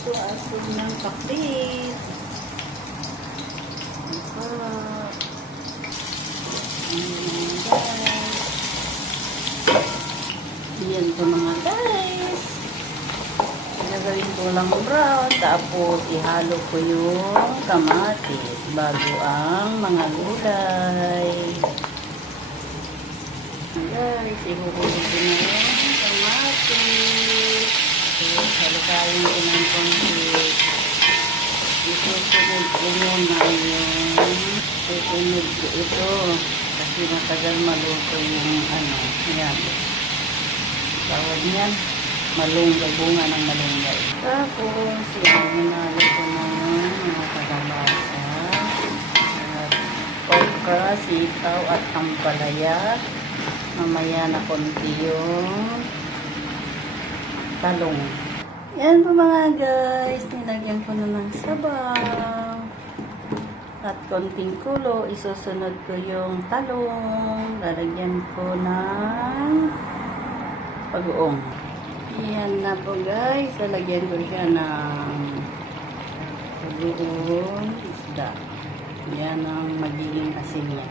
Magluto ako ng pakbit. Yan po mga guys. Gagawin ko lang brown. Tapos ihalo ko yung kamatis bago ang mga gulay. Guys, ihuhulog ko na yung kamatis. Halo-halong ko ng konti. Isusunod ko muna yung susunod ko ito. Kasi matagal maluto yung ano. Ayan. Tawag niyan. Malunggay. Bunga ng malunggay. Tapos, hinalo ko na mga kalabasa. At okra, sitaw at ampalaya. Mamaya na konti yung talong. Yan po mga guys. Nilagyan ko na ng sabaw. At konting kulo. Isusunod ko yung talong. Lalagyan ko ng pag-uong. Yan na po guys. Lalagyan ko siya ng pag-uong isda. Yan ang magiging asin niya.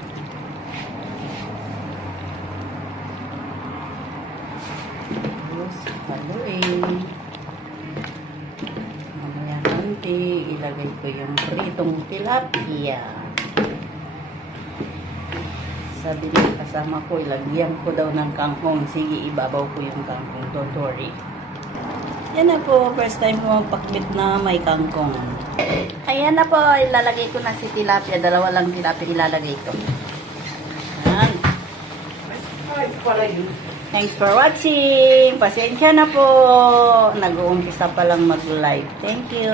Tapos haluin. Mamaya konti. Ilagay ko yung pritong tilapia. Sabi ng kasama ko, ilagyan ko daw ng kangkong. Sige, ibabaw ko yung kangkong. Don't worry. Yan na po. First time ko magpakbit na may kangkong. Ayan na po. Ilalagay ko na si tilapia. Dalawa lang tilapia ilalagay ko. Ayan. Thanks for watching. Pasensya na po. Nag-uumpisa pa lang mag-live. Thank you.